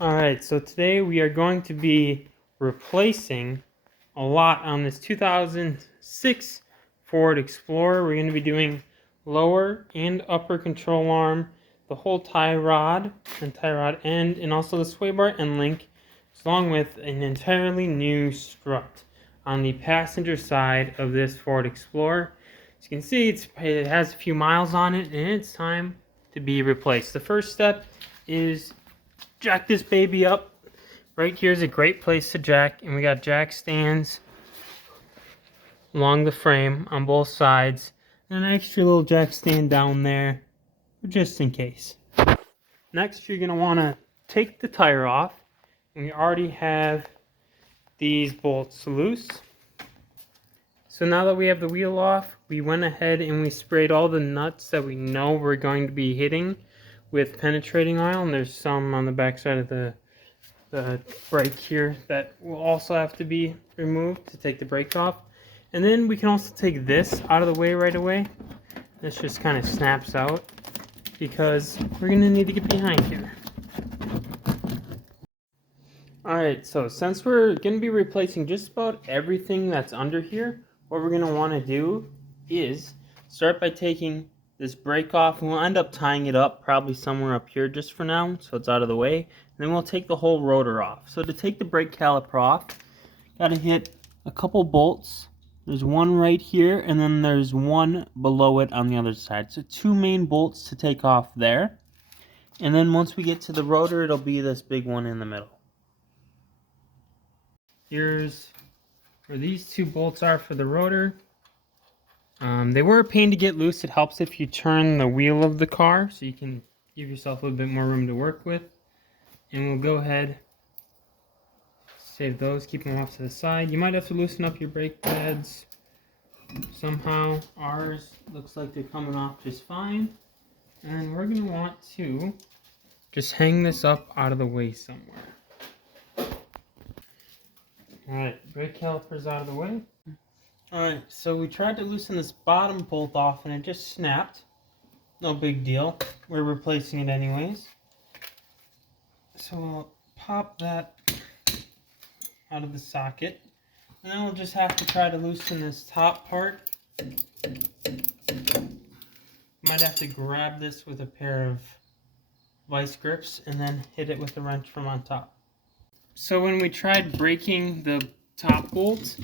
Alright, so today we are going to be replacing a lot on this 2006 Ford Explorer. We're going to be doing lower and upper control arm, the whole tie rod and tie rod end, and also the sway bar end link, along with an entirely new strut on the passenger side of this Ford Explorer. As you can see, it has a few miles on it, and it's time to be replaced. The first step is jack this baby up. Right here is a great place to jack, and we got jack stands along the frame on both sides, and an extra little jack stand down there just in case. Next, you're going to want to take the tire off, and we already have these bolts loose. So now that we have the wheel off, we went ahead and we sprayed all the nuts that we know we're going to be hitting with penetrating oil, and there's some on the back side of the brake here that will also have to be removed to take the brake off. And then we can also take this out of the way right away. This just kind of snaps out because we're going to need to get behind here. Alright, so since we're going to be replacing just about everything that's under here, what we're going to want to do is start by taking this brake off, and we'll end up tying it up probably somewhere up here just for now so it's out of the way. And then we'll take the whole rotor off. So to take the brake caliper off, got to hit a couple bolts. There's one right here, and then there's one below it on the other side. So two main bolts to take off there. And then once we get to the rotor, it'll be this big one in the middle. Here's where these two bolts are for the rotor. They were a pain to get loose. It helps if you turn the wheel of the car so you can give yourself a little bit more room to work with. And we'll go ahead, save those, keep them off to the side. You might have to loosen up your brake pads somehow. Ours looks like they're coming off just fine. And we're going to want to just hang this up out of the way somewhere. Alright, brake caliper's out of the way. Alright, so we tried to loosen this bottom bolt off and it just snapped. No big deal. We're replacing it anyways. So we'll pop that out of the socket. And then we'll just have to try to loosen this top part. Might have to grab this with a pair of vice grips and then hit it with a wrench from on top. So when we tried breaking the top bolt,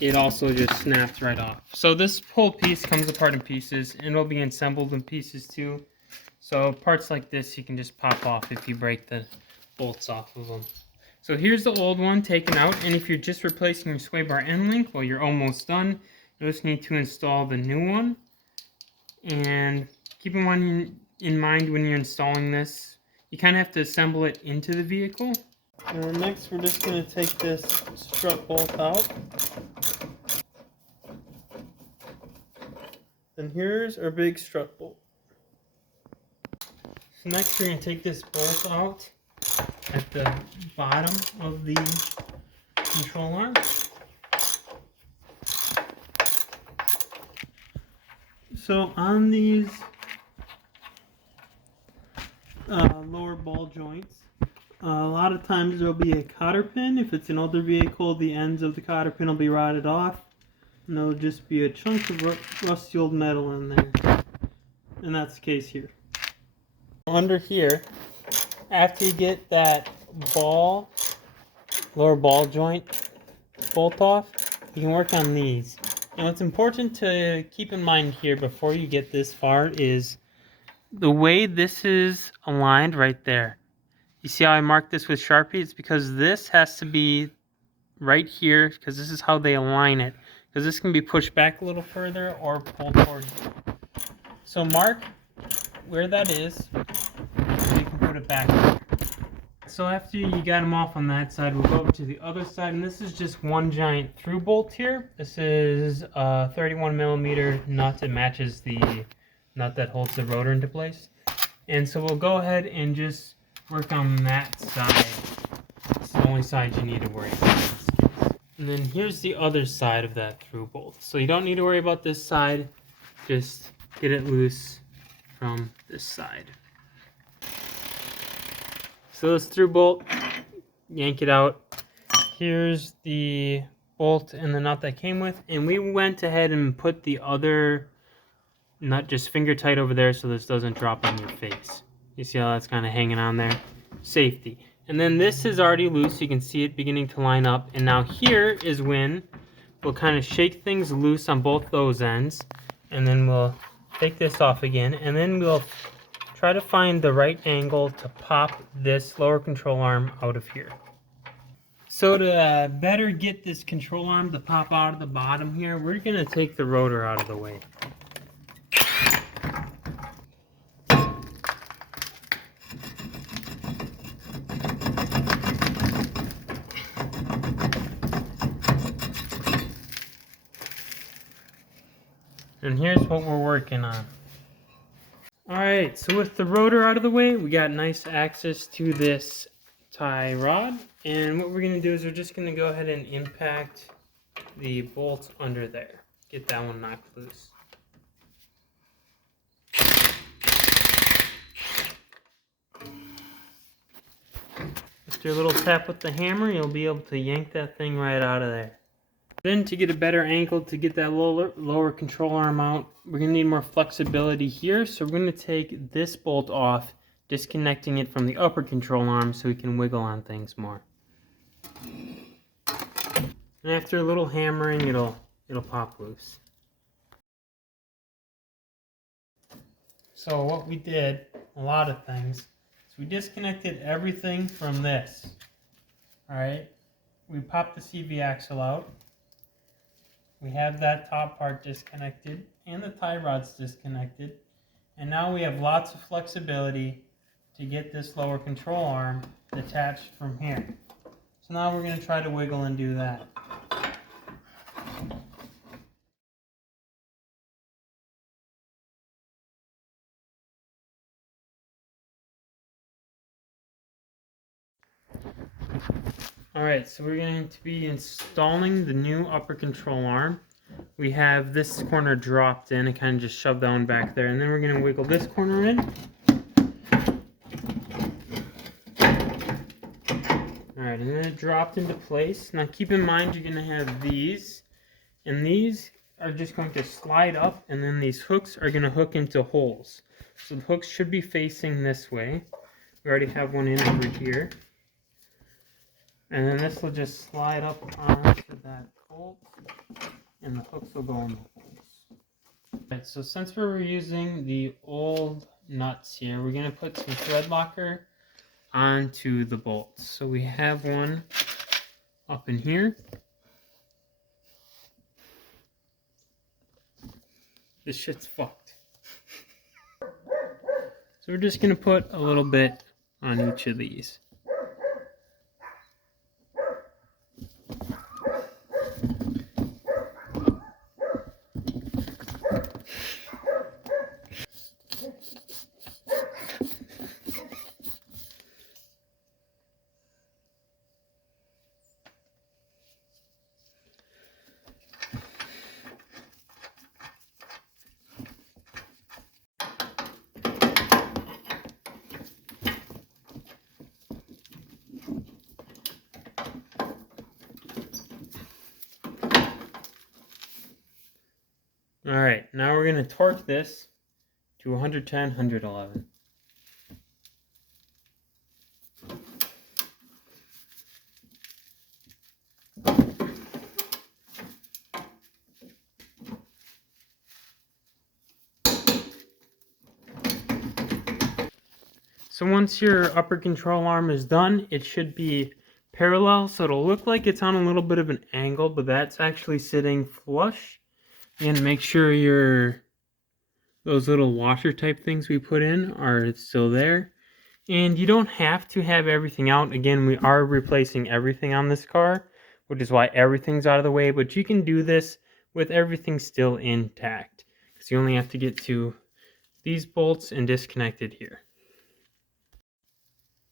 it also just snapped right off. So this whole piece comes apart in pieces, and it'll be assembled in pieces too. So parts like this you can just pop off if you break the bolts off of them. So here's the old one taken out, and if you're just replacing your sway bar end link, well, you're almost done. You just need to install the new one. And keep in mind when you're installing this, you kind of have to assemble it into the vehicle. And next we're just going to take this strut bolt out. And here's our big strut bolt. So next we're going to take this bolt out at the bottom of the control arm. So on these lower ball joints, a lot of times there will be a cotter pin. If it's an older vehicle, the ends of the cotter pin will be rotted off, and there'll just be a chunk of rusty old metal in there. And that's the case here. Under here, after you get that lower ball joint bolt off, you can work on these. And what's important to keep in mind here before you get this far is the way this is aligned right there. You see how I marked this with Sharpie? It's because this has to be right here, because this is how they align it. Because this can be pushed back a little further or pulled towards you. So mark where that is, so you can put it back there. So after you got them off on that side, we'll go over to the other side, and this is just one giant through bolt here. This is a 31mm nut. It matches the nut that holds the rotor into place. And so we'll go ahead and just work on that side. It's the only side you need to worry about in this case. And then here's the other side of that through bolt. So you don't need to worry about this side. Just get it loose from this side. So so this through bolt, yank it out. Here's the bolt and the nut that came with, and we went ahead and put the other nut just finger tight over there so this doesn't drop on your face. You see how that's kind of hanging on there? Safety. And then this is already loose. You can see it beginning to line up. And now here is when we'll kind of shake things loose on both those ends. And then we'll take this off again. And then we'll try to find the right angle to pop this lower control arm out of here. So to better get this control arm to pop out of the bottom here, we're going to take the rotor out of the way. And here's what we're working on. Alright, so with the rotor out of the way, we got nice access to this tie rod. And what we're going to do is we're just going to go ahead and impact the bolt under there. Get that one knocked loose. After a little tap with the hammer, you'll be able to yank that thing right out of there. Then to get a better angle to get that lower control arm out, we're going to need more flexibility here. So we're going to take this bolt off, disconnecting it from the upper control arm so we can wiggle on things more. And after a little hammering, it'll pop loose. So what we did, a lot of things, is we disconnected everything from this. Alright, we popped the CV axle out. We have that top part disconnected and the tie rods disconnected. And now we have lots of flexibility to get this lower control arm detached from here. So now we're going to try to wiggle and do that. Alright, so we're going to be installing the new upper control arm. We have this corner dropped in, and kind of just shoved that one back there, and then we're going to wiggle this corner in. Alright, and then it dropped into place. Now keep in mind you're going to have these, and these are just going to slide up, and then these hooks are going to hook into holes. So the hooks should be facing this way. We already have one in over here. And then this will just slide up onto that bolt, and the hooks will go in the holes. Alright, so since we're using the old nuts here, we're going to put some thread locker onto the bolts. So we have one up in here. This shit's fucked. So we're just going to put a little bit on each of these. Alright, now we're going to torque this to 110, 111. So once your upper control arm is done, it should be parallel, so it'll look like it's on a little bit of an angle, but that's actually sitting flush. And make sure those little washer type things we put in are still there. And you don't have to have everything out. Again, we are replacing everything on this car, which is why everything's out of the way, but you can do this with everything still intact, because you only have to get to these bolts and disconnect it here.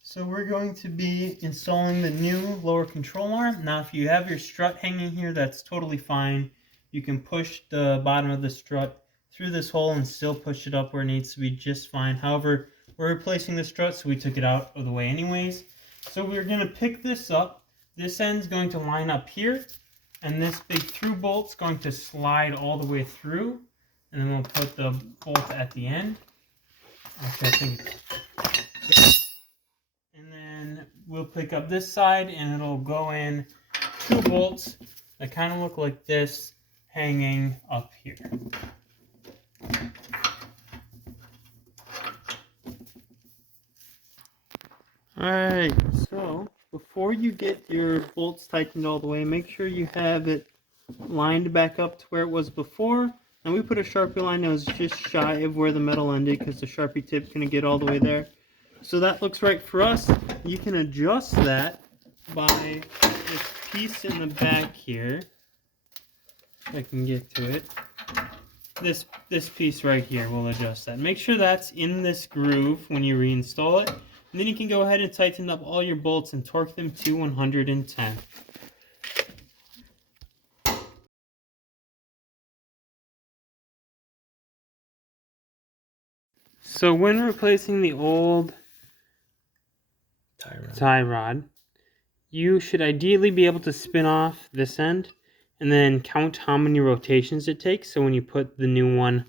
So we're going to be installing the new lower control arm. Now if you have your strut hanging here, that's totally fine. You can push the bottom of the strut through this hole and still push it up where it needs to be just fine. However, we're replacing the strut, so we took it out of the way anyways. So we're going to pick this up. This end's going to line up here, and this big through bolt's going to slide all the way through, and then we'll put the bolt at the end. Actually, I think and then we'll pick up this side, and it'll go in 2 bolts that kind of look like this, hanging up here. Alright, so before you get your bolts tightened all the way, make sure you have it lined back up to where it was before. And we put a Sharpie line that was just shy of where the metal ended because the Sharpie tip couldn't get all the way there. So that looks right for us. You can adjust that by this piece in the back here. If I can get to it. This piece right here will adjust that. Make sure that's in this groove when you reinstall it. And then you can go ahead and tighten up all your bolts and torque them to 110. So when replacing the old tie rod, you should ideally be able to spin off this end and then count how many rotations it takes. So when you put the new one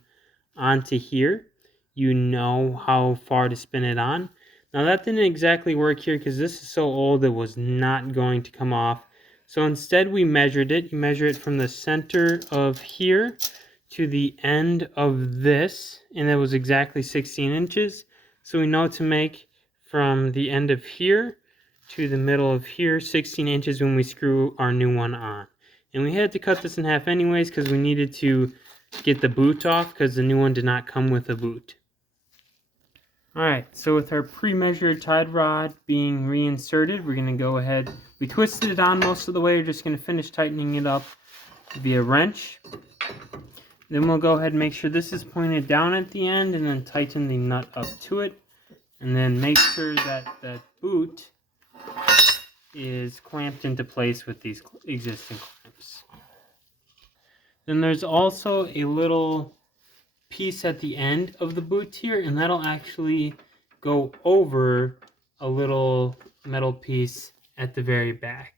onto here, you know how far to spin it on. Now that didn't exactly work here because this is so old it was not going to come off. So instead we measured it. You measure it from the center of here to the end of this, and that was exactly 16 inches. So we know to make from the end of here to the middle of here 16 inches when we screw our new one on. And we had to cut this in half anyways because we needed to get the boot off because the new one did not come with a boot. Alright, so with our pre-measured tie rod being reinserted, we're going to go ahead. We twisted it on most of the way. We're just going to finish tightening it up via wrench. Then we'll go ahead and make sure this is pointed down at the end and then tighten the nut up to it. And then make sure that that boot is clamped into place with these existing clamps. Then there's also a little piece at the end of the boot here, and that'll actually go over a little metal piece at the very back.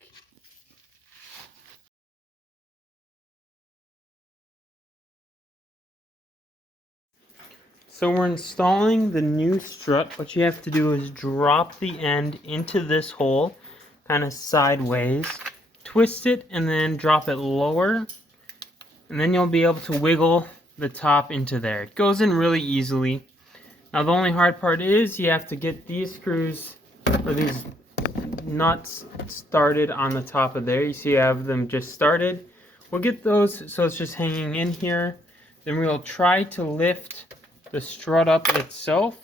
So we're installing the new strut. What you have to do is drop the end into this hole, kind of sideways, twist it, and then drop it lower, and then you'll be able to wiggle the top into there. It goes in really easily. Now the only hard part is you have to get these screws, or these nuts, started on the top of there. You see I have them just started. We'll get those so it's just hanging in here. Then we'll try to lift the strut up itself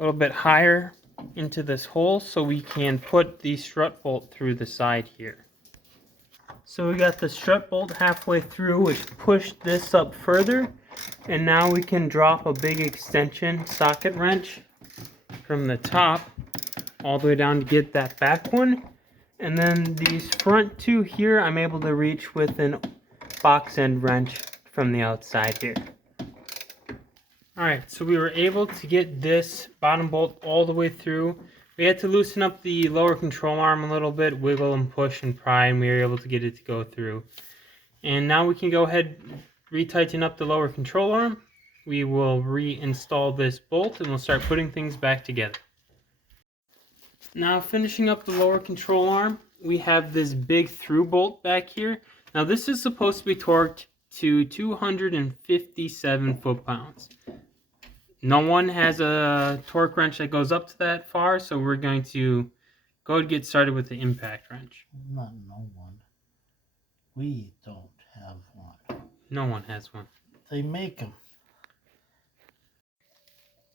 a little bit higher into this hole so we can put the strut bolt through the side here. So we got the strut bolt halfway through, which pushed this up further, and now we can drop a big extension socket wrench from the top all the way down to get that back one. And then these front two here I'm able to reach with an box end wrench from the outside here. Alright, so we were able to get this bottom bolt all the way through. We had to loosen up the lower control arm a little bit, wiggle and push and pry, and we were able to get it to go through. And now we can go ahead and retighten up the lower control arm. We will reinstall this bolt and we'll start putting things back together. Now finishing up the lower control arm, we have this big through bolt back here. Now this is supposed to be torqued to 257 foot-pounds. No one has a torque wrench that goes up to that far, so we're going to go and get started with the impact wrench. Not no one. We don't have one. No one has one. They make them.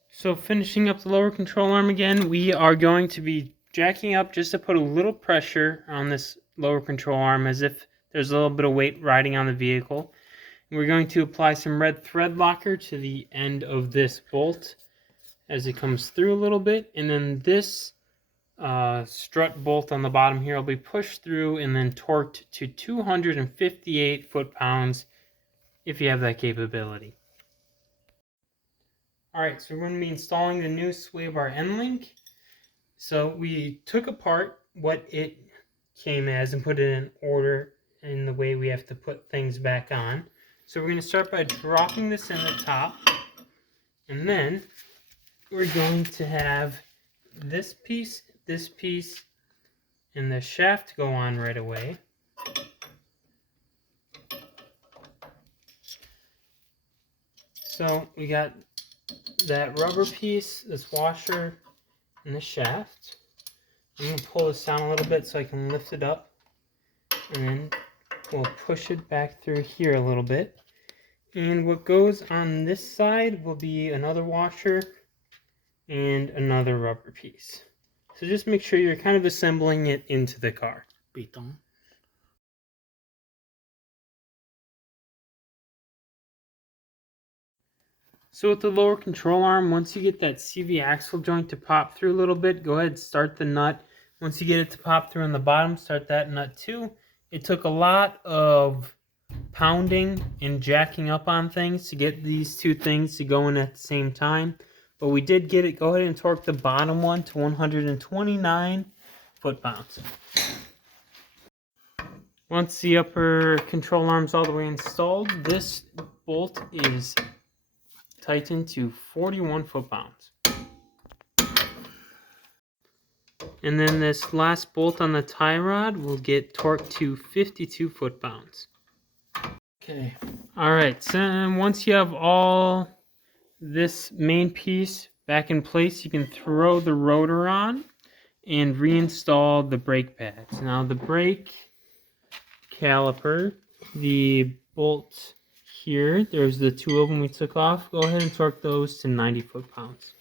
So finishing up the lower control arm again, we are going to be jacking up just to put a little pressure on this lower control arm as if there's a little bit of weight riding on the vehicle. We're going to apply some red thread locker to the end of this bolt as it comes through a little bit, and then this strut bolt on the bottom here will be pushed through and then torqued to 258 foot-pounds if you have that capability. Alright, so we're going to be installing the new sway bar end link. So we took apart what it came as and put it in order in the way we have to put things back on. So we're going to start by dropping this in the top, and then we're going to have this piece, and the shaft go on right away. So we got that rubber piece, this washer, and the shaft. I'm going to pull this down a little bit so I can lift it up, and then we'll push it back through here a little bit. And what goes on this side will be another washer and another rubber piece. So just make sure you're kind of assembling it into the car. Beton. So with the lower control arm, once you get that CV axle joint to pop through a little bit, go ahead and start the nut. Once you get it to pop through on the bottom, start that nut too. It took a lot of pounding and jacking up on things to get these two things to go in at the same time. But we did get it. Go ahead and torque the bottom one to 129 foot-pounds. Once the upper control arm's all the way installed, this bolt is tightened to 41 foot-pounds. And then this last bolt on the tie rod will get torqued to 52 foot-pounds. Okay. Alright, so once you have all this main piece back in place, you can throw the rotor on and reinstall the brake pads. Now the brake caliper, the bolts here, there's the two of them we took off. Go ahead and torque those to 90 foot-pounds.